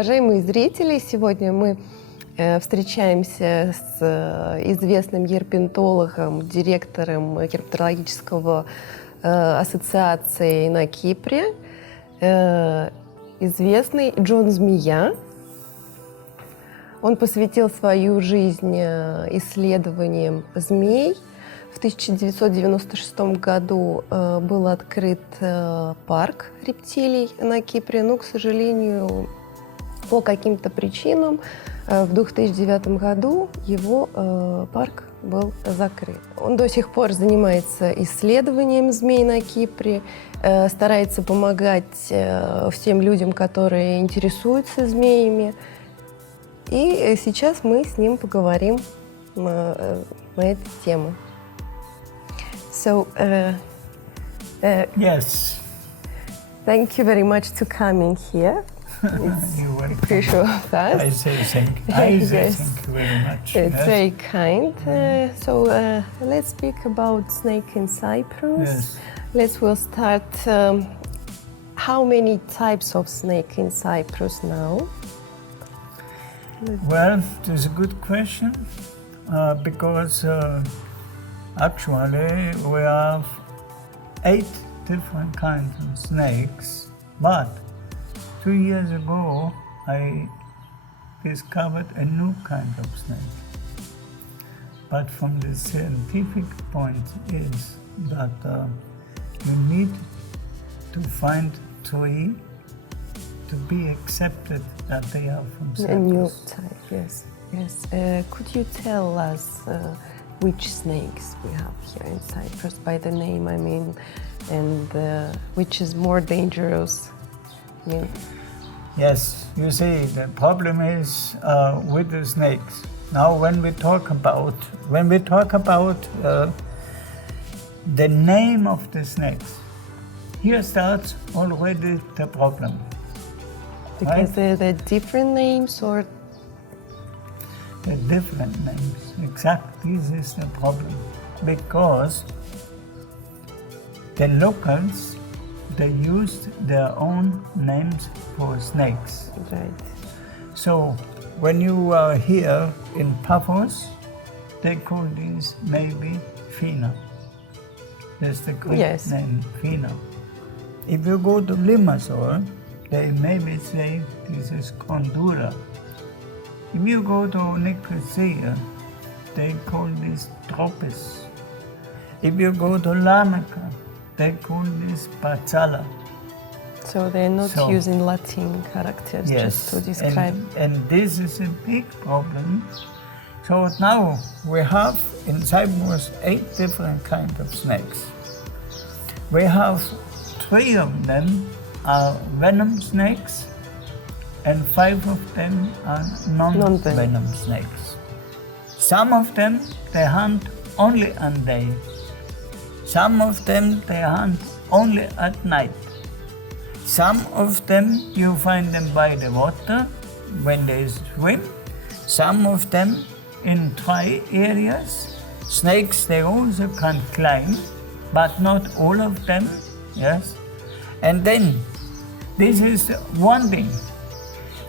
Уважаемые зрители, сегодня мы встречаемся с известным герпетологом, директором герпетологического ассоциации на Кипре, известный Джордж-Змея. Он посвятил свою жизнь исследованиям змей. В 1996 году был открыт парк рептилий на Кипре, но, к сожалению, по каким-то причинам в 2009 году его парк был закрыт. Он до сих пор занимается исследованием змей на Кипре, старается помогать всем людям, которые интересуются змеями. И сейчас мы с ним поговорим на эту тему. So, yes. Thank you very much to coming here. You're welcome. Crucial fast. I say thank you very much. It's Yes. very kind. Let's speak about snake in Cyprus. Yes. We'll start. How many types of snake in Cyprus now? Well, this is a good question because actually we have 8 different kinds of snakes, but 2 years ago I discovered a new kind of snake. But from the scientific point is that you need to find 3 to be accepted that they are from Cyprus. A new type, yes. Could you tell us which snakes we have here in Cyprus, by the name I mean, and which is more dangerous? Yes, you see, the problem is with the snakes. Now, when we talk about the name of the snakes, here starts already the problem. Because they're different names, or the different names. Exactly, this is the problem. Because the locals, they used their own names for snakes. right? So when you are here in Paphos, they call these maybe Fina. That's the Greek name, Fina. If you go to Limassol, they maybe say this is Condura. If you go to Nicosia, they call this Tropis. If you go to Larnaca, they call this Pazzala. So they're not using Latin characters just to describe. And this is a big problem. So now we have in Cyprus 8 different kinds of snakes. We have 3 of them are venom snakes, and 5 of them are non-venom snakes. Some of them they hunt only at day. Some of them they hunt only at night. Some of them you find them by the water when they swim. Some of them in dry areas. Snakes they also can climb, but not all of them. Yes. And then this is one thing.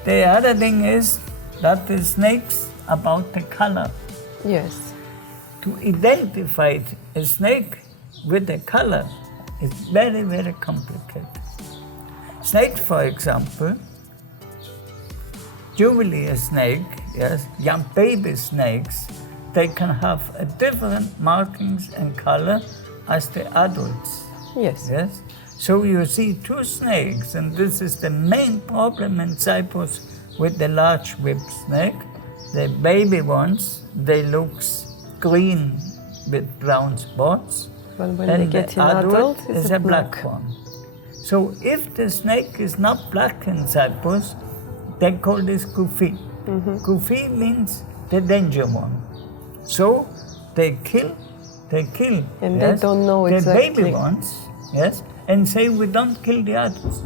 The other thing is that the snakes about the color. Yes. To identify a snake with the color is very, very complicated. Snakes, for example, juvenile snake, yes, young baby snakes, they can have a different markings and color as the adults. Yes. Yes. So you see 2 snakes, and this is the main problem in Cyprus with the large whip snake. The baby ones, they look green with brown spots. But when they get in adult, it's a black one. So if the snake is not black in Cyprus, they call this kufi. Kufi means the danger one. So they kill. And yes, they don't know exactly. The baby ones, yes, and say we don't kill the adults.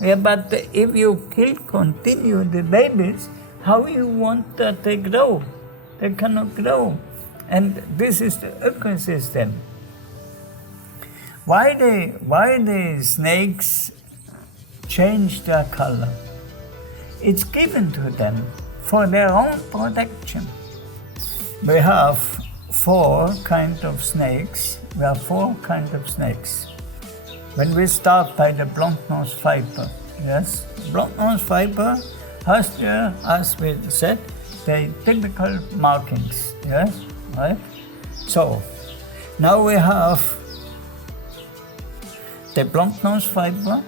Yeah, but if you continue the babies, how you want that they grow? They cannot grow. And this is the ecosystem. Why the snakes change their color? it's given to them for their own protection. We have four kinds of snakes. When we start by the blunt-nosed viper, yes, blunt-nosed viper has there, as we said, the typical markings, yes, right? So, now we have the blunt-nosed viper.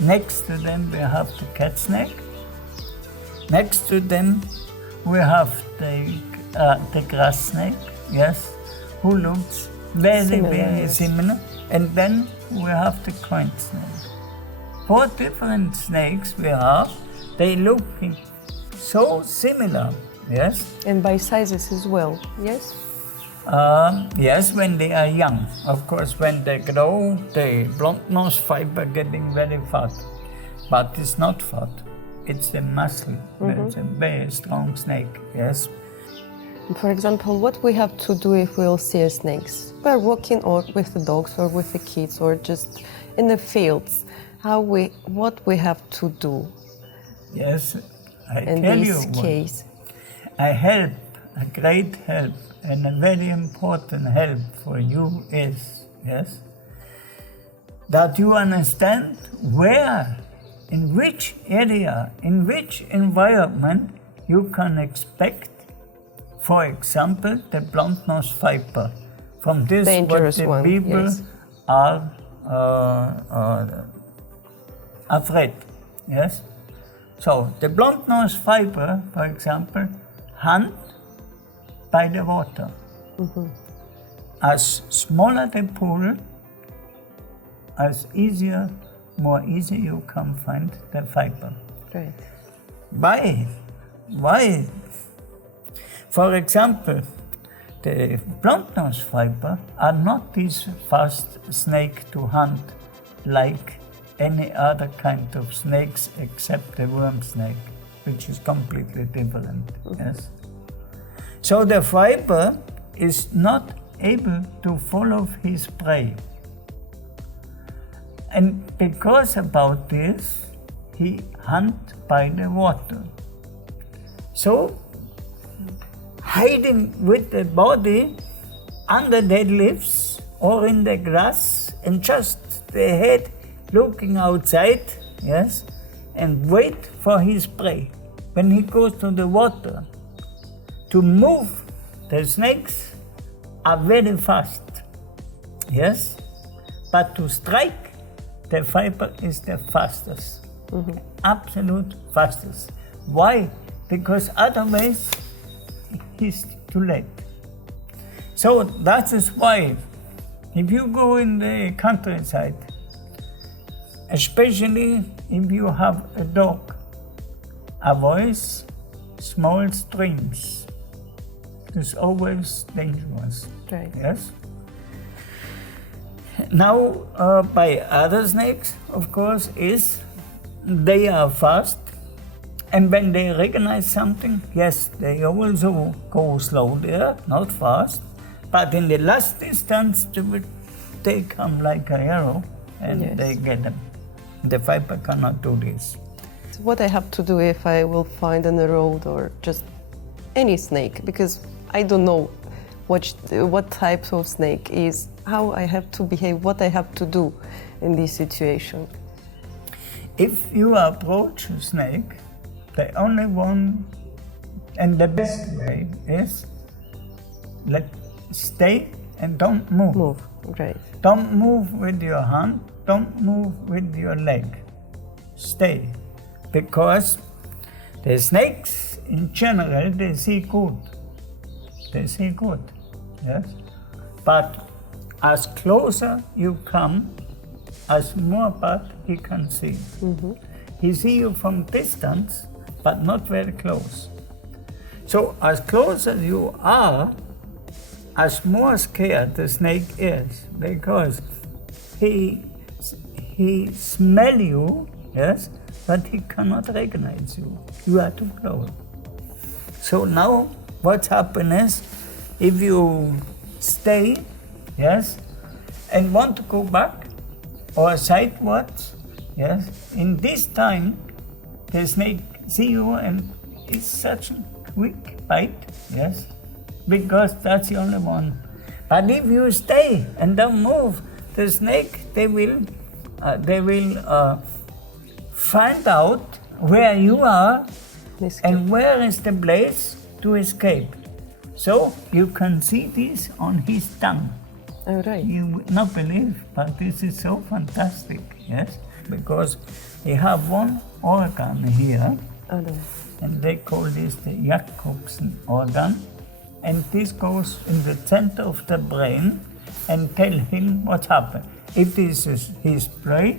Next to them we have the cat snake. Next to them we have the grass snake, yes, who looks very similar. And then we have the coin snake. Four different snakes we have. They look so similar, yes. And by sizes as well, yes? Yes, when they are young. Of course, when they grow, the blunt-nosed viper getting very fat. But it's not fat. It's a muscle. It's a very strong snake, yes. For example, what we have to do if we'll see snakes? We're walking or with the dogs or with the kids or just in the fields. What we have to do? Yes, I in tell this you what. case. A great help and a very important help for you is, yes, that you understand where, in which area, in which environment you can expect, for example, the blunt-nosed viper. From this, dangerous what the people yes. are afraid, yes? So, the blunt-nosed viper, for example, hunt by the water. As smaller the pool, as more easy you can find the viper. Right. Why? For example, the blunt-nosed viper are not this fast snake to hunt like any other kind of snakes except the worm snake, which is completely different. Yes. So the viper is not able to follow his prey. And because about this, he hunts by the water. So, hiding with the body under the leaves or in the grass and just the head looking outside, yes, and wait for his prey. When he goes to the water, to move, the snakes are very fast, yes, but to strike, the viper is the fastest, absolute fastest. Why? Because otherwise, it's too late. So that is why, if you go in the countryside, especially if you have a dog, avoid small streams. It's always dangerous. Right. Yes. Now, by other snakes, of course, they are fast. And when they recognize something, yes, they also go slow there, not fast. But in the last distance, they come like a arrow and they get them. The viper cannot do this. So what I have to do if I will find on the road or just any snake, because I don't know what type of snake is, how I have to behave, what I have to do in this situation. If you approach a snake, the only one and the best way is stay and don't move. Move, right. Don't move with your hand, don't move with your leg. Stay. Because the snakes in general, they see good. They see good, yes? But as closer you come, as more bad he can see. He see you from distance, but not very close. So as close as you are, as more scared the snake is, because he smell you, yes, but he cannot recognize you. You are too close. So now what's happened is, if you stay, yes, and want to go back or sidewards, yes, in this time the snake see you and it's such a quick bite, yes, because that's the only one. But if you stay and don't move, the snake, they will find out where you are and where is the place to escape. So you can see this on his tongue. Oh, right. You would not believe, but this is so fantastic, yes, because they have one organ here, and they call this the Jacobson organ, and this goes in the center of the brain and tell him what happened. If this is his prey,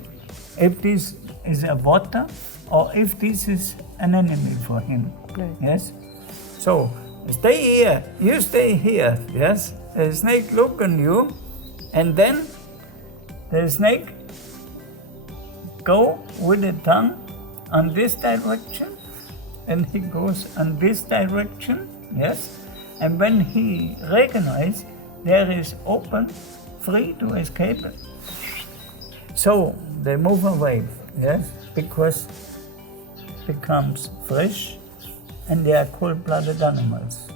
if this is a water, or if this is an enemy for him, yes. So stay here, you stay here, yes. The snake look on you, and then the snake go with the tongue on this direction, and he goes on this direction, yes. And when he recognizes there is open, free to escape, so they move away, yes, because it becomes fresh, and they are cold-blooded animals.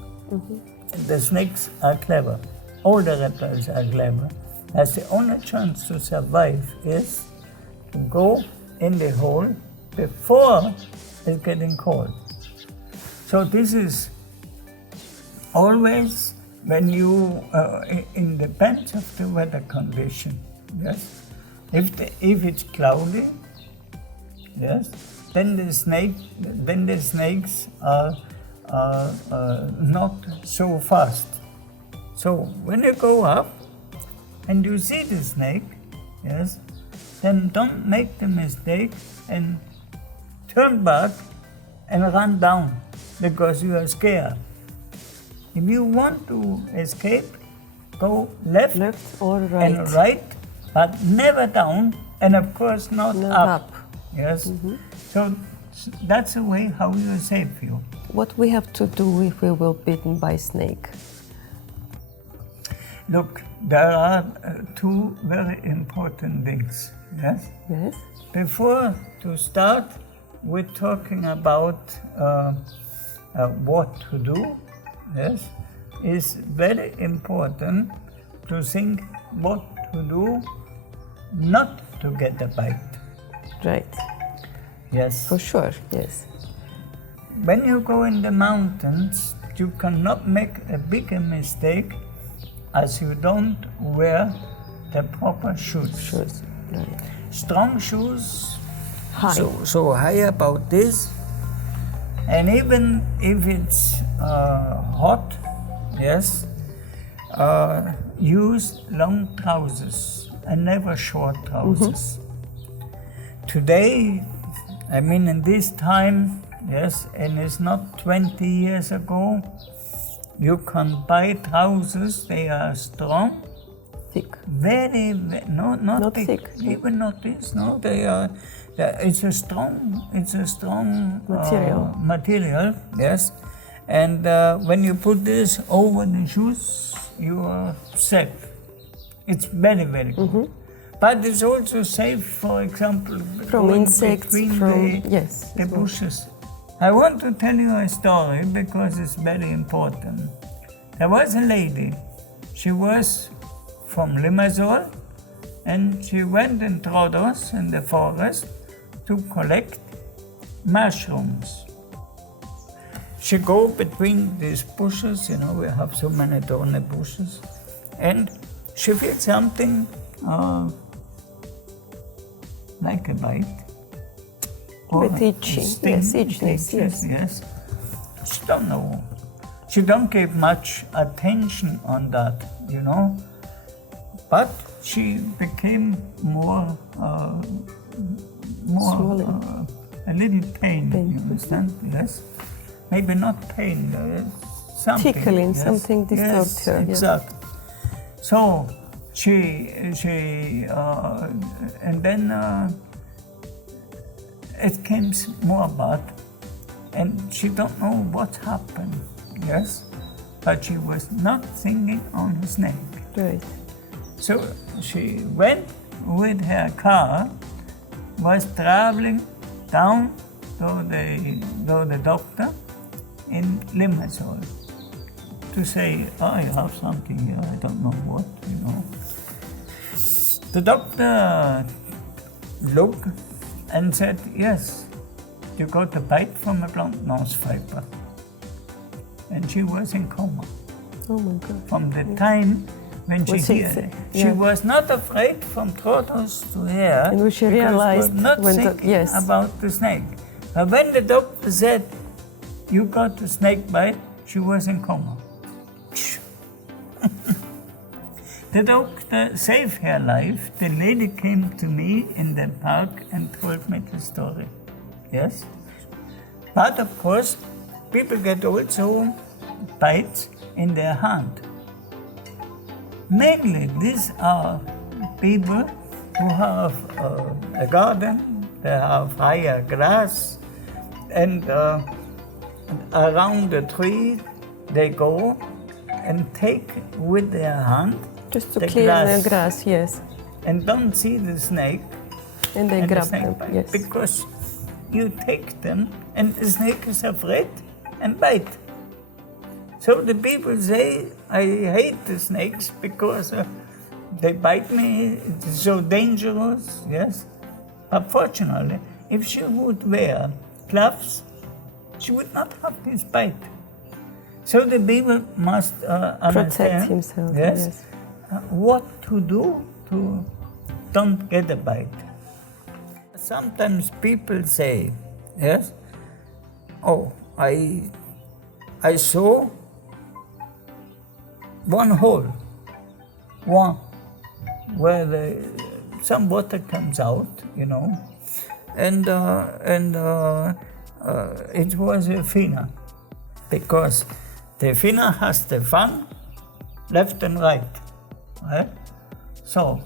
The snakes are clever. All the reptiles are clever. As the only chance to survive is to go in the hole before it's getting cold. So this is always when you, it depends of the weather condition, yes. If it's cloudy, yes, then the snakes are not so fast. So when you go up and you see the snake, yes, then don't make the mistake and turn back and run down because you are scared. If you want to escape, go left or right. and right, but never down, and of course not up. Yes. So that's the way how you save you. What we have to do if we will bitten by snake? Look, there are two very important things. Yes. Yes. Before to start, we're talking about what to do. Yes, it's very important to think what to do not to get a bite. Right. Yes. For sure, yes. When you go in the mountains, you cannot make a bigger mistake as you don't wear the proper shoes. Right. Strong shoes, High. so high about this, and even if it's hot, yes, use long trousers and never short trousers. Today, I mean in this time, yes, and it's not 20 years ago, you can buy trousers, they are strong. Thick. Very, not thick. Even not this, no, they are, it's a strong material, yes. And when you put this over the shoes, you are safe. It's very, very good. But it's also safe, for example, from insects, between the bushes. I want to tell you a story because it's very important. There was a lady, she was from Limassol, and she went in Troodos in the forest to collect mushrooms. She go between these bushes, you know, we have so many thorny bushes, and she feels something like a bite. With itching, yes, itchiness, yes. She don't know. She don't give much attention on that, you know. But she became more a little pain. You understand? Yes. Maybe not pain, something. Tickling, yes. something disturbed her. Exactly. So she and then it came more bad, and she don't know what happened. Yes, but she was not thinking on the snake. Right. So she went with her car, was traveling down go the doctor in Limassol to say, I have something here, I don't know what, you know. The doctor looked and said, yes, you got a bite from a blunt nose viper. And she was in coma. Oh my God. From the time when she heard. She was not afraid from tortoise to hare. And when she realized was not thinking about the snake. But when the doctor said, you got a snake bite, she was in coma. The doctor saved her life. The lady came to me in the park and told me the story. Yes? But of course, people get also bites in their hand. Mainly, these are people who have a garden, they have higher grass, and around the tree they go and take with their hand just to clear the grass, yes. And don't see the snake. And they grab them, yes. Because you take them and the snake is afraid and bite. So the people say, I hate the snakes because they bite me, it's so dangerous, yes. But fortunately, if she would wear gloves, she would not have this bite. So the people must understand, protect himself, yes. What to do to don't get a bite. Sometimes people say, yes, oh, I saw one hole, where some water comes out, you know, and it was a finna, because the finna has the fang left and right. Right? So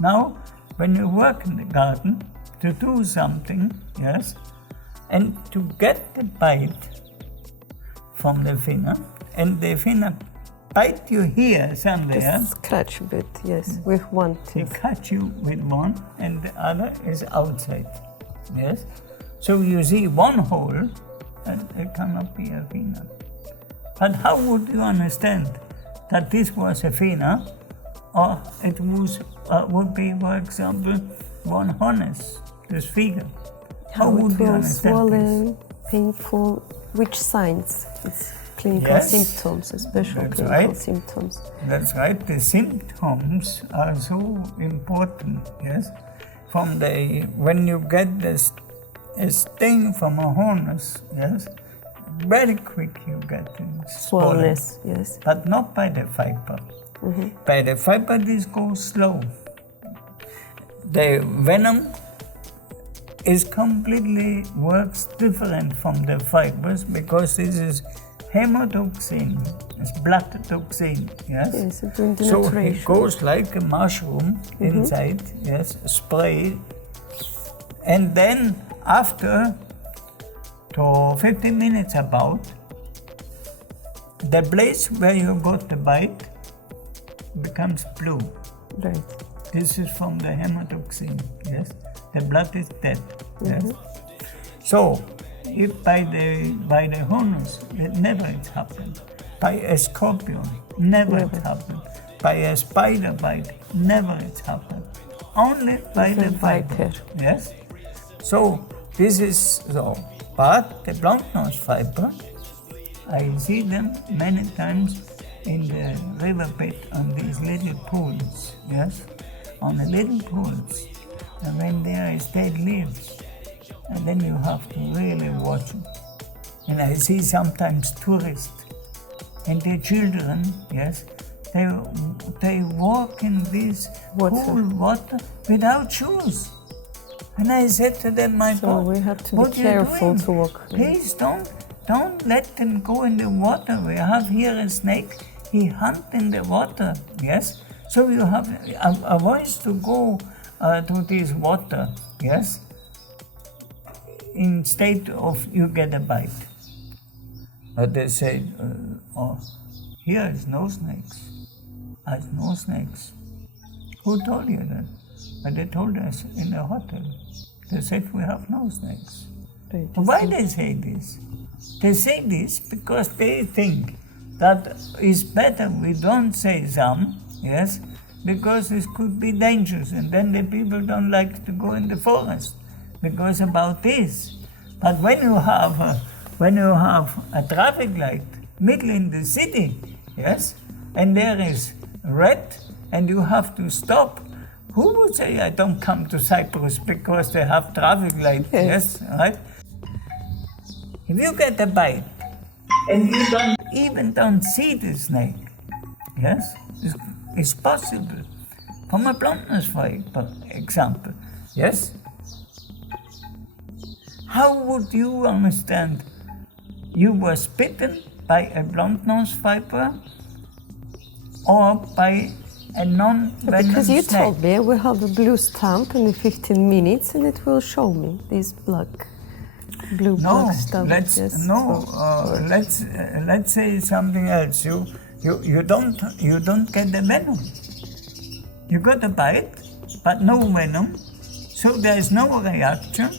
now, when you work in the garden to do something, yes, and to get the bite from the finna, and the finna bite you here somewhere. Just scratch a bit, yes, with one tooth. They cut you with one, and the other is outside, yes. So you see one hole, and it cannot be a finna. But how would you understand that this was a finna? Or it was, would be, for example, one harness, this figure. How would you understand swollen, this? Painful, which signs? It's clinical symptoms, especially clinical symptoms. That's right, the symptoms are so important, yes. From when you get this a sting from a harness, yes, very quick you get swollenness, yes. But not by the viper. Mm-hmm. By the viper, this goes slow. The venom is completely works different from the vipers because this is hemotoxin, it's blood toxin, yes? Yes, so it goes like a mushroom inside, yes, spray. And then after 15 minutes about, the place where you got the bite becomes blue. Right. This is from the hemotoxin, yes? The blood is dead, yes? So, if by the horns, it never it happened. By a scorpion, never it happened. By a spider bite, never it happened. Only by the viper, yes? So, this is so. But the blunt-nosed viper, I see them many times in the riverbed on these little pools, yes? On the little pools. And when there is dead leaves, and then you have to really watch it. And I see sometimes tourists and their children, yes, they walk in this cool water without shoes. And I said to them, my God, we have to be careful to walk. Please don't let them go in the water. We have here a snake. He hunts in the water, yes? So you have avoid to go to this water, yes? Instead of you get a bite. But they say, oh, here is no snakes. There's no snakes. Who told you that? But they told us in the hotel. They said we have no snakes. Right, Why they say this? They say this because they think that it's better we don't say some, yes, because it could be dangerous, and then the people don't like to go in the forest because about this. But when you have a traffic light middle in the city, yes, and there is red, and you have to stop, who would say I don't come to Cyprus because they have traffic light? Yes, right? If you get a bite and you don't see the snake, yes, it's possible. From a bluntness, for example, yes. How would you understand you were bitten by a blunt-nosed viper or by a non-venomous snake? Because you told me I will have a blue stamp in 15 minutes and it will show me this black stamp. Let's say something else. You don't get the venom. You got a bite, but no venom, so there is no reaction.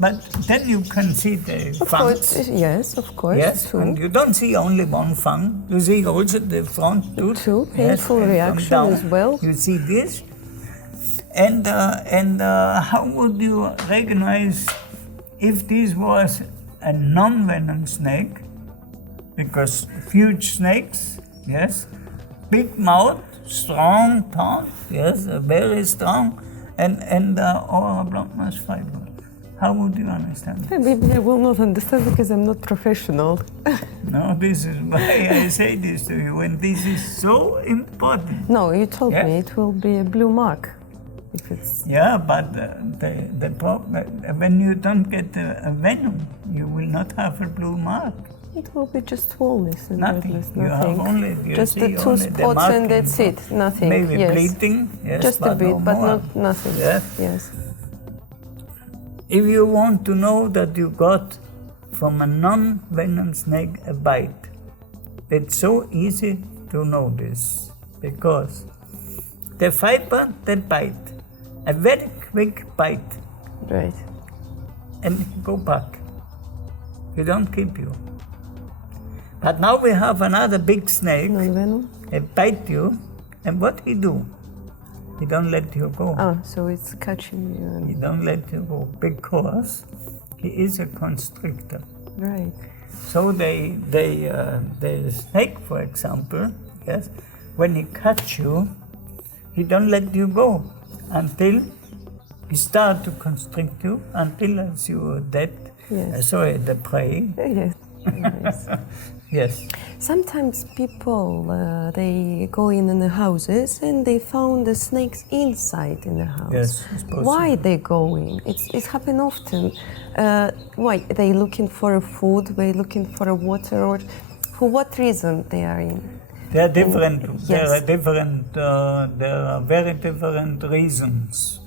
But then you can see the fangs. Yes, of course. Yes, and you don't see only one fang. You see also the front tooth. Two painful reaction as well. You see this, and how would you recognize if this was a non-venom snake? Because huge snakes, yes, big mouth, strong tongue, yes, very strong, and or a blunt-nosed viper. How would you understand? Maybe I will not understand because I'm not professional. No, this is why I say this to you, and this is so important. No, you told me it will be a blue mark. If it's... Yeah, but the problem, when you don't get a venom, you will not have a blue mark. It will be just fullness and nothing. redness, You nothing. have only, just the two spots and that's it, nothing. Maybe bleeding, yes, just a bit, no but more. not nothing. Yes. If you want to know that you got from a non-venom snake a bite, it's so easy to know this, because the viper that bite, a very quick bite, right, and go back. He don't keep you. But now we have another big snake. Non-venom? He bite you, and what he do? He don't let you go. So it's catching you. He don't let you go because he is a constrictor. Right. So the snake, for example, yes, when he cuts you, he don't let you go until he start to constrict you until you are dead. Yes. The prey. Yes. Yes. Yes. Sometimes people they go in the houses and they found the snakes inside in the house. Yes, it's possible. Why they go in? It's happened often. Why they looking for a food? They looking for a water, or for what reason they are in? There are different. Yes. There are different. There are very different reasons.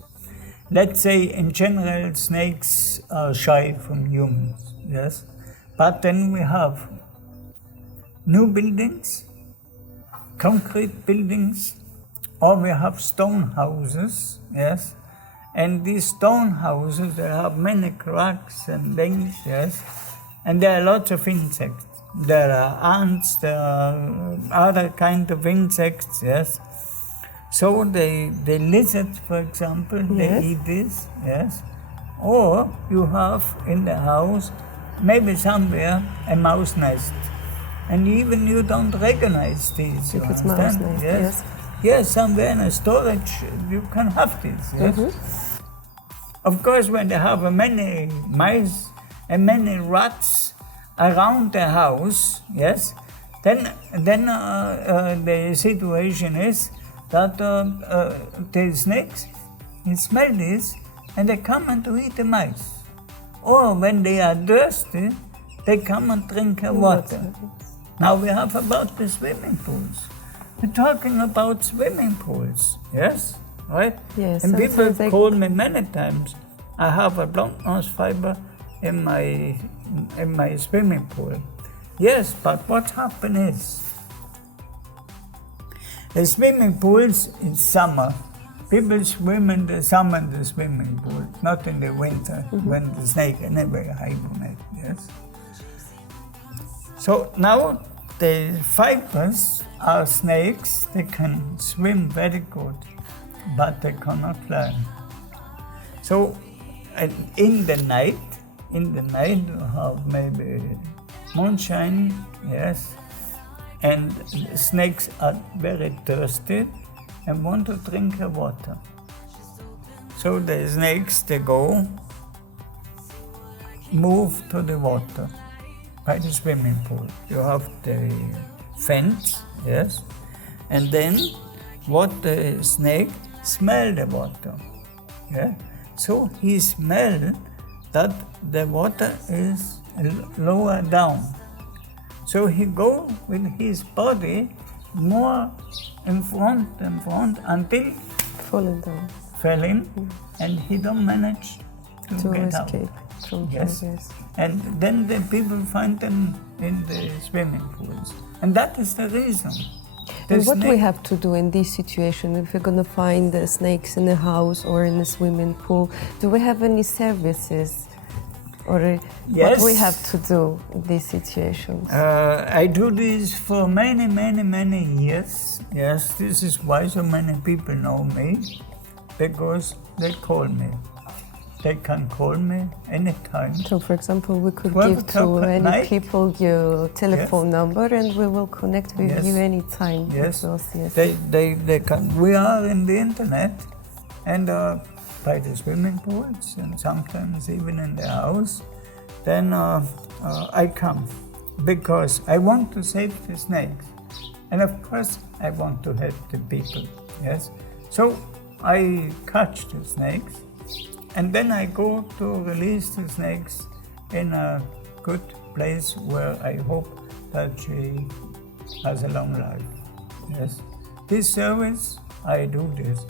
Let's say in general, snakes are shy from humans. Yes, but then we have new buildings, concrete buildings, or we have stone houses, yes, and these stone houses, they have many cracks and things, yes, and there are lots of insects. There are ants, there are other kind of insects, yes. So the lizards, for example, they eat this, yes, or you have in the house, maybe somewhere, a mouse nest. And even you don't recognize these, you understand? Mouse nest, yes. Yes, somewhere in a storage you can have this. Yes. Mm-hmm. Of course, when they have many mice and many rats around the house, yes, then the situation is that the snakes, they smell this and they come and to eat the mice. Or when they are thirsty, they come and drink water. Now we have about the swimming pools. We're talking about swimming pools, yes? Right? Yes. And people called me many times, I have a blunt-nosed viper in my swimming pool. Yes, but what happened is, the swimming pools in summer, People swim in the summer in the swimming pool, not in the winter when the snake anyway hibernate. Yes. So now the vipers are snakes. They can swim very good, but they cannot fly. So in the night you have maybe moonshine, yes, and snakes are very thirsty and want to drink the water. So the snakes, they move to the water by the swimming pool. You have the fence, yes, and then what the snake smell the water, yeah. So he smell that the water is lower down. So he go with his body more in front until falling down, and he don't manage to get escape out. From yes. here, yes. And then the people find them in the swimming pools, and that is the reason. And what we have to do in this situation, if we're going to find the snakes in a house or in a swimming pool, do we have any services? Or yes. What we have to do in these situations? I do this for many years. Yes, this is why so many people know me, because they call me. They can call me anytime. So, for example, we could give to any people your telephone number, and we will connect with you anytime. Yes, yes. They can. We are in the internet, and by the swimming pools, and sometimes even in the house. Then I come because I want to save the snakes, and of course I want to help the people. Yes, so I catch the snakes. And then I go to release the snakes in a good place where I hope that she has a long life. Yes. This service, I do this.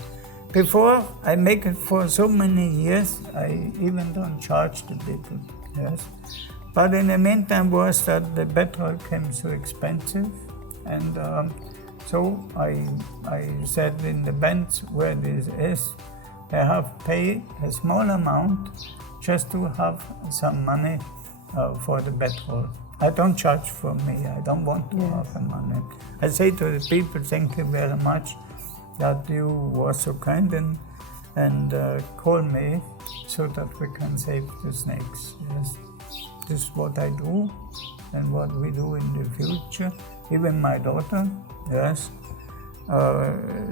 Before, I make it for so many years, I even don't charge the people. Yes. But in the meantime was that the petrol came so expensive, and so I said in the banks where this is, I have paid a small amount just to have some money for the petrol. I don't charge for me. I don't want to have the money. I say to the people, thank you very much that you were so kind and call me so that we can save the snakes. Yes, this is what I do and what we do in the future. Even my daughter, yes,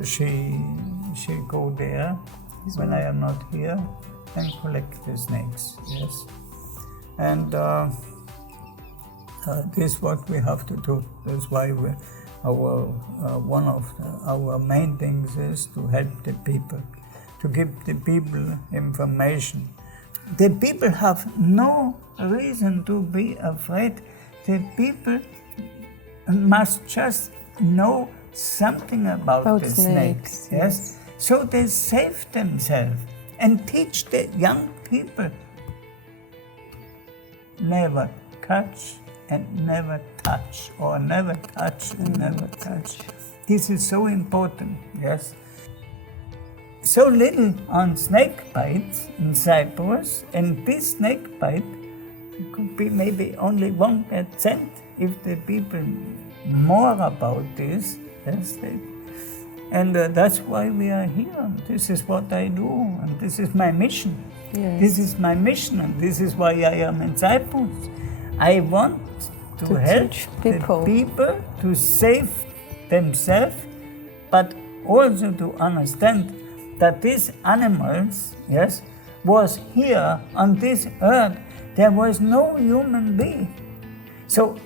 she go there when I am not here and collect the snakes, yes. And this is what we have to do. That's why one of our main things is to help the people, to give the people information. The people have no reason to be afraid. The people must just know something about the snakes, yes. So they save themselves and teach the young people never catch and never touch, or never touch and never touch. This is so important, yes. So little on snake bites in Cyprus, and this snake bite could be maybe only 1% if the people more about this, yes, and that's why we are here. This is what I do, and this is my mission. Yes. This is my mission, and this is why I am in Cyprus. I want to help the people to save themselves, but also to understand that these animals, yes, was here on this earth. There was no human being. So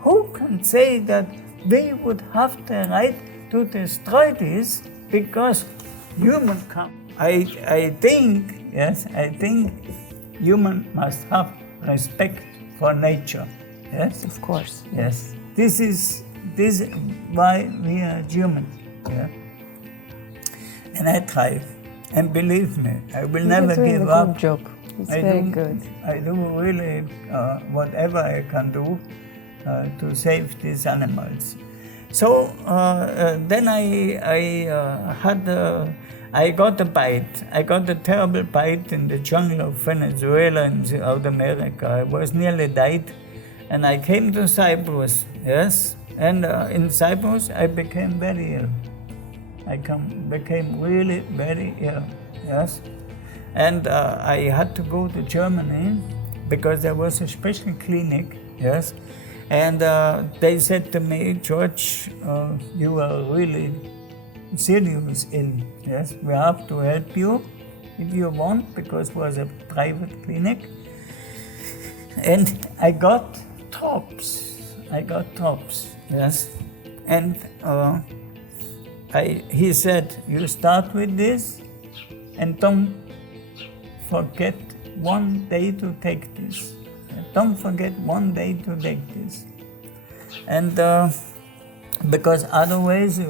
who can say that we would have the right to destroy this because human come? I think, yes, I think human must have respect for nature. Yes, of course. Yes, this is why we are human. Yeah, and I try, and believe me, I will never give up. Good job. It's very good. I do really whatever I can do to save these animals. So then I I got a bite. I got a terrible bite in the jungle of Venezuela in South America. I was nearly died, and I came to Cyprus, yes. And in Cyprus, I became very ill. Became really very ill, yes. And I had to go to Germany because there was a special clinic, yes. And they said to me, George, you are really serious ill, yes. We have to help you if you want, because it was a private clinic. And I got drops. Yes. And he said, you start with this and don't forget one day to take this. Don't forget one day to take this. And because otherwise it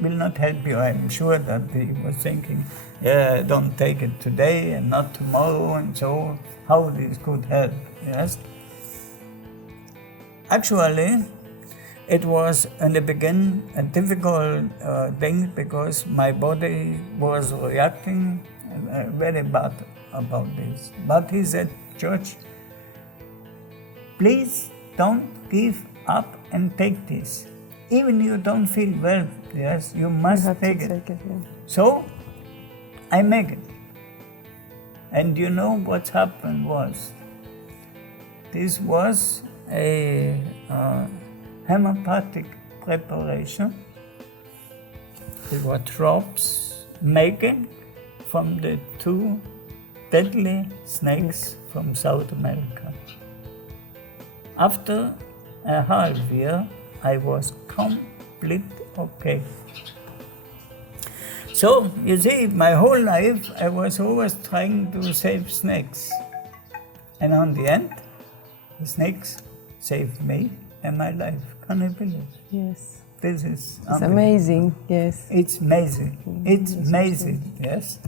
will not help you. I'm sure that he was thinking, yeah, don't take it today and not tomorrow, and so how this could help, yes? Actually, it was in the beginning a difficult thing because my body was reacting very bad about this. But he said, George, please don't give up and take this. Even you don't feel well, yes, you must take it. Yeah. So I make it. And you know what happened was, this was a homeopathic preparation. There were drops making from the 2 deadly snakes from South America. After a half year, I was complete okay. So, you see, my whole life I was always trying to save snakes. And on the end, the snakes saved me and my life. Can you believe it? Yes. This is amazing, yes. It's amazing. It's amazing, yes.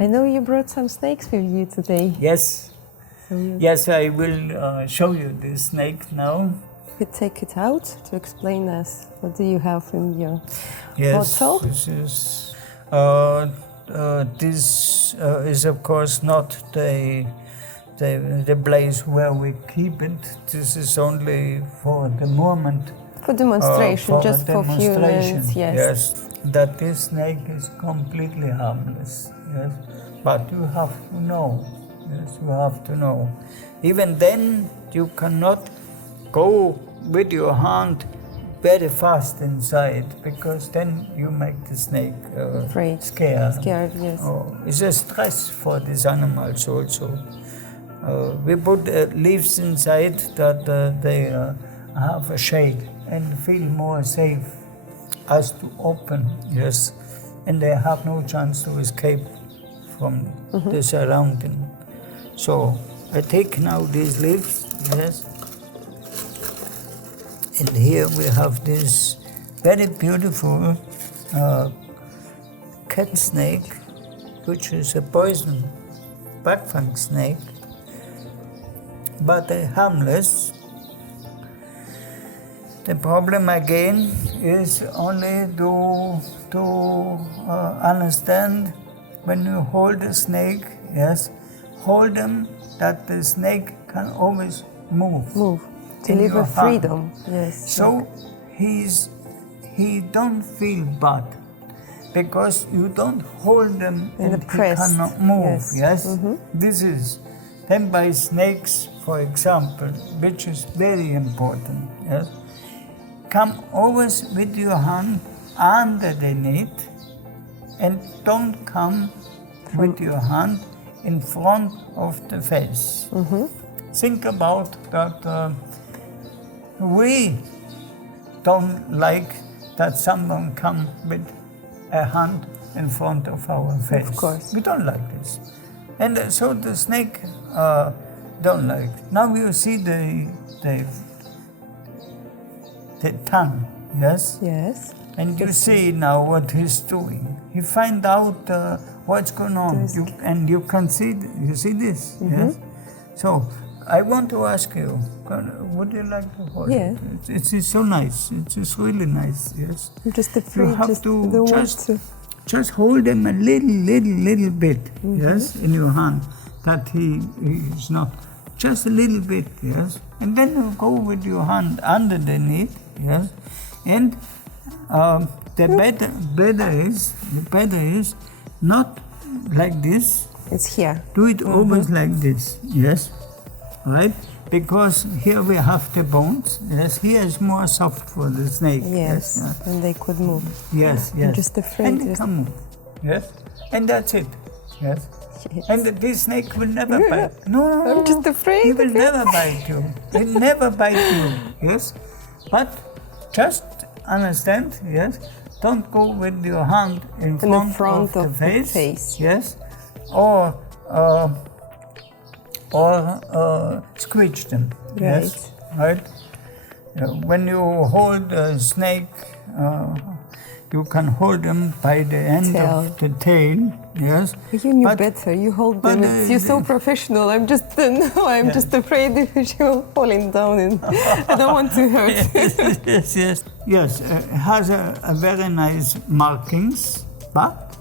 I know you brought some snakes with you today. Yes. So yes, I will show you this snake now. You could take it out to explain us. What do you have in your bottle? This is of course not the place where we keep it. This is only for the moment. For demonstration, just for a few minutes, yes. Yes, that this snake is completely harmless, yes. But you have to know, yes, you have to know. Even then, you cannot go with your hand very fast inside, because then you make the snake scared, yes. It's a stress for these animals also. We put leaves inside that they have a shade and feel more safe as to open, yes, and they have no chance to escape from the surrounding. So I take now these leaves, yes, and here we have this very beautiful cat snake, which is a poison backfang snake, but harmless. The problem again is only to understand when you hold a snake, yes, hold them that the snake can always move. Deliver freedom, yes. So he don't feel bad because you don't hold them and he cannot move, yes? This is then by snakes, for example, which is very important, yes? Come always with your hand underneath and don't come with your hand in front of the face. Think about that we don't like that someone come with a hand in front of our face. Of course. We don't like this. And so the snake don't like. Now you see the tongue, yes? Yes. And you see now what he's doing. He find out what's going on. And you can see, you see this, yes? So I want to ask you, would you like to hold it? It's so nice. It's really nice, yes? I'm just afraid, you have to just hold him a little bit, yes, in your hand, that he is not, just a little bit, yes, and then you go with your hand underneath, yes, and the better is not like this. It's here. Do it always like this, yes, right? Because here we have the bones, yes, here is more soft for the snake. Yes, yes. and they could move. Yes, I'm just afraid. And they can move, yes, and that's it, yes. And this snake will never bite. No, I'm just afraid. He will never bite you. He will never bite you, yes. But just understand, yes, don't go with your hand in front of the face, yes, or squeeze them, yes, right? When you hold a snake, you can hold them by the end of the tail, yes. You knew better. You hold them. You're so professional. I'm just I'm just afraid that you're falling down, and I don't want to hurt. Yes. It has a very nice markings, but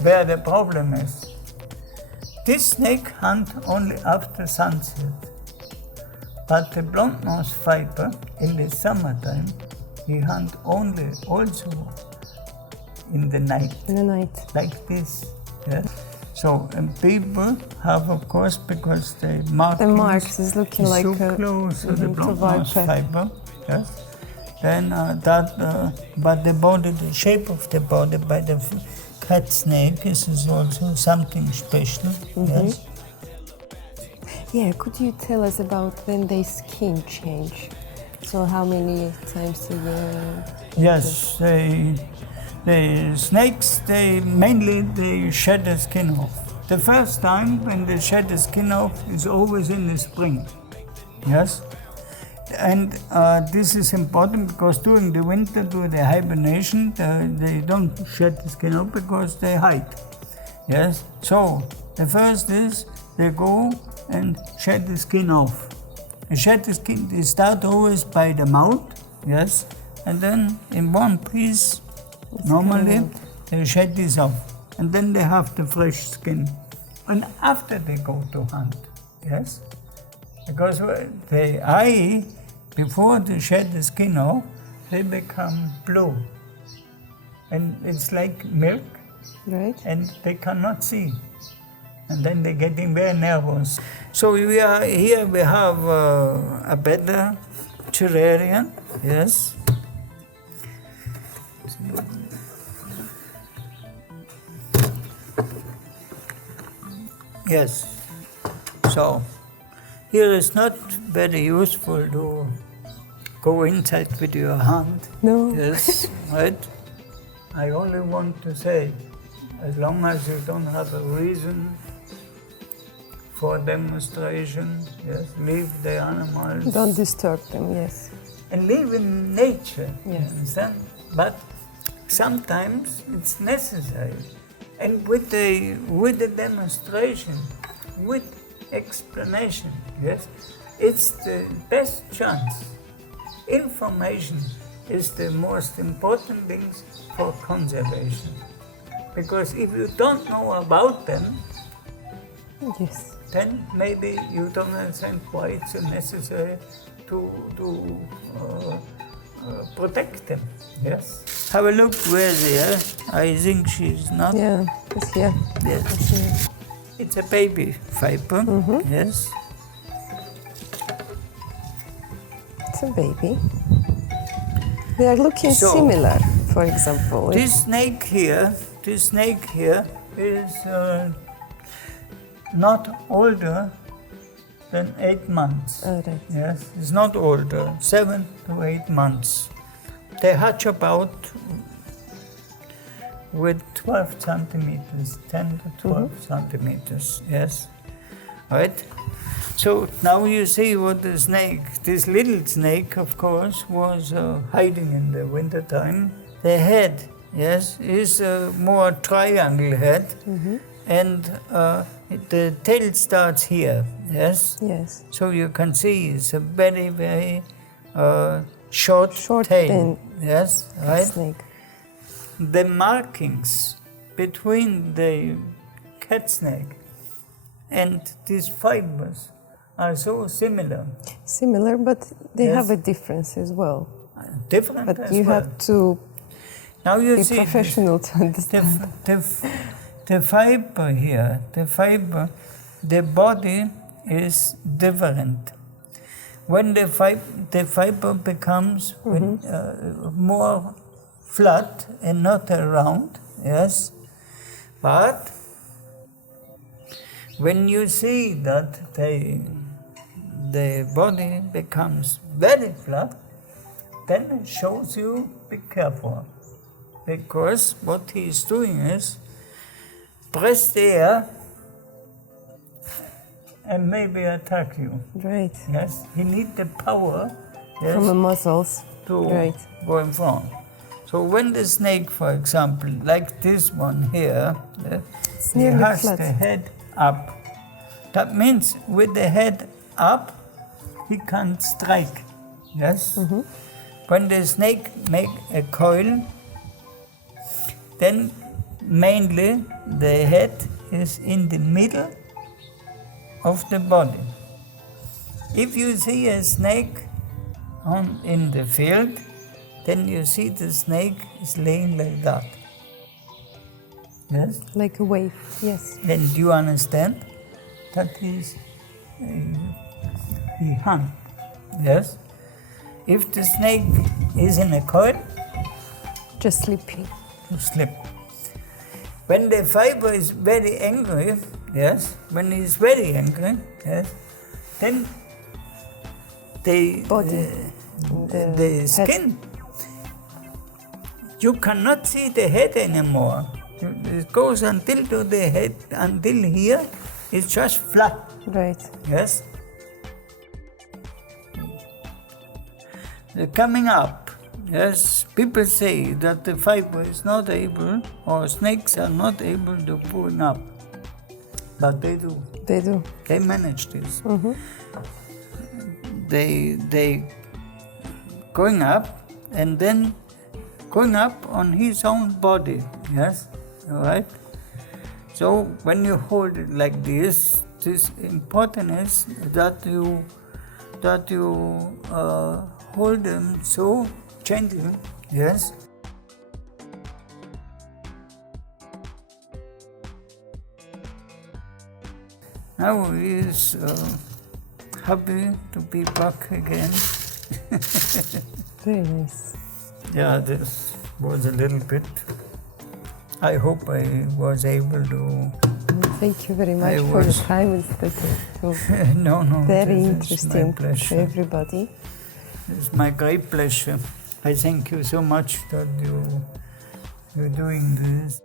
where the problem is, this snake hunt only after sunset, but the blonde nose viper in the summertime, he hunt only also in the night. In the night. Like this, yes. So people have, of course, because the marks is looking like so close to the blonde nose viper, yes. Then but the body, the shape of the body by the cat snake is also something special, yes. Yeah, could you tell us about when their skin change? So how many times a year? Yes, the snakes, they shed the skin off. The first time when they shed the skin off is always in the spring, yes. And this is important because during the winter, during the hibernation, they don't shed the skin off because they hide, yes. So the first is they go and shed the skin off. They shed the skin, they start always by the mouth, yes, and then in one piece, normally, they shed this off, and then they have the fresh skin. And after they go to hunt, yes, because the eye, before they shed the skin off, they become blue, and it's like milk, right? And they cannot see. And then they're getting very nervous. So we are here. We have a better terrarium, yes. Yes. So here is not very useful to go inside with your hand. No. Yes, right. I only want to say, as long as you don't have a reason for demonstration, yes, leave the animals. Don't disturb them, yes. And live in nature, yes. You understand? But sometimes it's necessary. And with the demonstration, with explanation, yes, it's the best chance. Information is the most important thing for conservation. Because if you don't know about them, yes, then maybe you don't understand why it's necessary to protect them. Yes. Have a look where they are. I think she's not. Yeah, it's here. Yes. It's here. It's a baby viper. Yes. It's a baby. They are looking similar, for example. This snake here is not older than 8 months. Oh, right. Yes, it's not older, 7 to 8 months. They hatch about with 12 centimeters, 10 to 12 centimeters, yes. Right? So now you see what the snake, this little snake, of course, was hiding in the winter time. The head, yes, is a more triangle head, and the tail starts here, yes? Yes. So you can see it's a very, very short tail. Thin yes, right? snake. the markings between the cat snake and these fibers are so similar. Similar, but they Yes. have a difference as well. Different But as you well. have to Now you be see professional to understand. the fiber here, the body is different. When the fiber becomes more flat and not round, yes, but when you see that the body becomes very flat, then it shows you be careful, because what he is doing is press the air and maybe attack you. Right. Yes, he needs the power, yes, From the muscles. to Right. go in front. So when the snake, for example, like this one here, he nearly has flat. the head up. That means with the head up, he can strike. Yes. When the snake make a coil, then mainly the head is in the middle of the body. If you see a snake in the field, then you see the snake is laying like that. Yes? Like a wave, yes. And you understand that is he hung. Yes? If the snake is in a coil, Just sleeping. to slip. When the fiber is very angry, yes, when he is very angry, yes, then Body. the head. skin, you cannot see the head anymore. It goes until to the head, until here, it's just flat, Right. yes. Coming up, yes, people say that the fiber is not able, or snakes are not able to pull up, but they do. They do. They manage this. They going up and then going up on his own body. Yes, all right. So when you hold it like this important is that you hold them so gently. Yes. Now he is happy to be back again. Very nice. Yeah, this was a little bit. I hope I was able to. Thank you very much I for your was- time. It's No, very this is my interesting for pleasure. everybody. It's my great pleasure. I thank you so much that you're doing this.